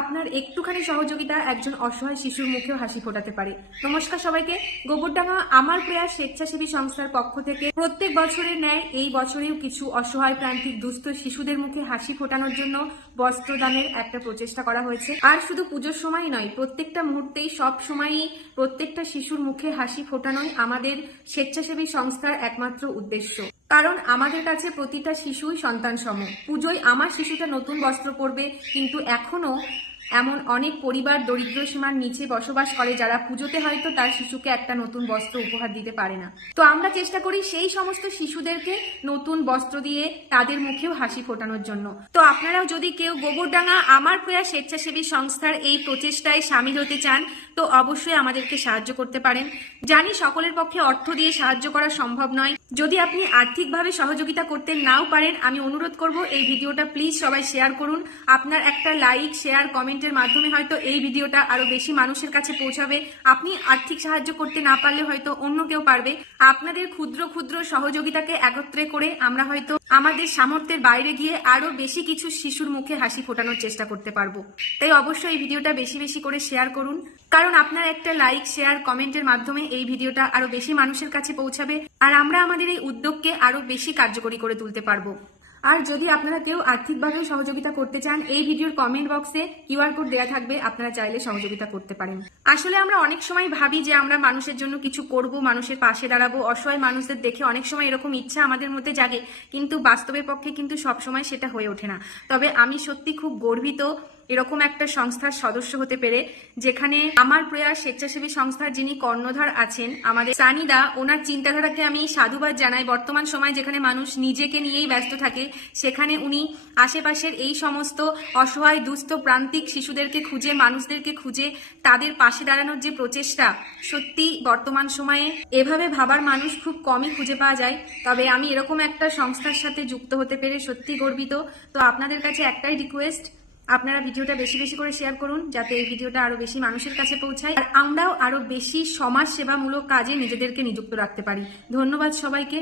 আপনার একটুখানি সহযোগিতা একজন অসহায় শিশুর মুখেও হাসি ফোটাতে পারে। নমস্কার সবাইকে। গোবরডাঙ্গা আমার প্রয়াস স্বেচ্ছাসেবী সংস্থার পক্ষ থেকে প্রত্যেক বছরের ন্যায় এই বছরেও কিছু অসহায় প্রান্তিক দুস্থ শিশুদের মুখে হাসি ফোটানোর জন্য বস্ত্রদানের একটা প্রচেষ্টা করা হয়েছে। আর শুধু পুজোর সময় নয়, প্রত্যেকটা মুহূর্তেই সব সময়ই প্রত্যেকটা শিশুর মুখে হাসি ফোটানোই আমাদের স্বেচ্ছাসেবী সংস্থার একমাত্র উদ্দেশ্য। কারণ আমাদের কাছে প্রতিটা শিশুই সন্তান সম পুজোয় আমার শিশুটা নতুন বস্ত্র পরবে, কিন্তু এখনও এমন অনেক পরিবার দরিদ্র সীমার নিচে বসবাস করে যারা পুজোতে হয়তো তার শিশুকে একটা নতুন বস্ত্র উপহার দিতে পারে না। তো আমরা চেষ্টা করি সেই সমস্ত শিশুদেরকে নতুন বস্ত্র দিয়ে তাদের মুখেও হাসি ফোটানোর জন্য। তো আপনারাও যদি কেউ গোবরডাঙ্গা আমার প্রয়া স্বেচ্ছাসেবী সংস্থার এই প্রচেষ্টায় সামিল হতে চান, তো অবশ্যই আমাদেরকে সাহায্য করতে পারেন। জানি সকলের পক্ষে অর্থ দিয়ে সাহায্য করা সম্ভব নয় যদি আপনি আর্থিকভাবে সহযোগিতা করতে নাও পারেন, আমি অনুরোধ করব এই ভিডিওটা প্লিজ সবাই শেয়ার করুন। আপনার একটা লাইক শেয়ার কমেন্টের মাধ্যমে হয়তো এই ভিডিওটা আরও বেশি মানুষের কাছে পৌঁছাবে। আপনি আর্থিক সাহায্য করতে না পারলে হয়তো অন্য কেউ পারবে। আপনাদের ক্ষুদ্র ক্ষুদ্র সহযোগিতাকে একত্রে করে আমরা হয়তো আমাদের সামর্থ্যের বাইরে গিয়ে আরও বেশি কিছু শিশুর মুখে হাসি ফোটানোর চেষ্টা করতে পারব। তাই অবশ্যই এই ভিডিওটা বেশি বেশি করে শেয়ার করুন। কারণ আপনার একটা লাইক শেয়ার কমেন্টের মাধ্যমে এই ভিডিওটা আরও বেশি মানুষের কাছে পৌঁছাবে। আর আমরা আমাদের এই উদ্যোগকে আরও বেশি কার্যকরী করে তুলতে পারব। আর যদি আপনারা কেউ আর্থিকভাবে সহযোগিতা করতে চান, এই ভিডিওর কমেন্ট বক্সে কিউআর কোড দেওয়া থাকবে, আপনারা চাইলে সহযোগিতা করতে পারেন। আসলে আমরা অনেক সময় ভাবি যে আমরা মানুষের জন্য কিছু করব, মানুষের পাশে দাঁড়াবো, অসহায় মানুষদের দেখে অনেক সময় এরকম ইচ্ছা আমাদের মধ্যে জাগে, কিন্তু বাস্তবের পক্ষে কিন্তু সবসময় সেটা হয়ে ওঠে না। তবে আমি সত্যি খুব গর্বিত এরকম একটা সংস্থার সদস্য হতে পেরে, যেখানে আমার প্রয়াস স্বেচ্ছাসেবী সংস্থার যিনি কর্ণধার আছেন, আমাদের সানিদা, ওনার চিন্তাধারাকে আমি সাধুবাদ জানাই। বর্তমান সময় যেখানে মানুষ নিজেকে নিয়েই ব্যস্ত থাকে, সেখানে উনি আশেপাশের এই সমস্ত অসহায়, দুস্থ, প্রান্তিক শিশুদেরকে খুঁজে, মানুষদেরকে খুঁজে, তাদের পাশে দাঁড়ানোর যে প্রচেষ্টা, সত্যি বর্তমান সময়ে এভাবে ভাবার মানুষ খুব কমই খুঁজে পাওয়া যায়। তবে আমি এরকম একটা সংস্থার সাথে যুক্ত হতে পেরে সত্যি গর্বিত। তো আপনাদের কাছে একটাই রিকোয়েস্ট আপনারা ভিডিওটা বেশি বেশি করে শেয়ার করুন, যাতে এই ভিডিওটা আরও বেশি মানুষের কাছে পৌঁছায়। আর আমরাও আরও বেশি সমাজ সেবামূলক কাজে নিজেদেরকে নিযুক্ত রাখতে পারি। ধন্যবাদ সবাইকে।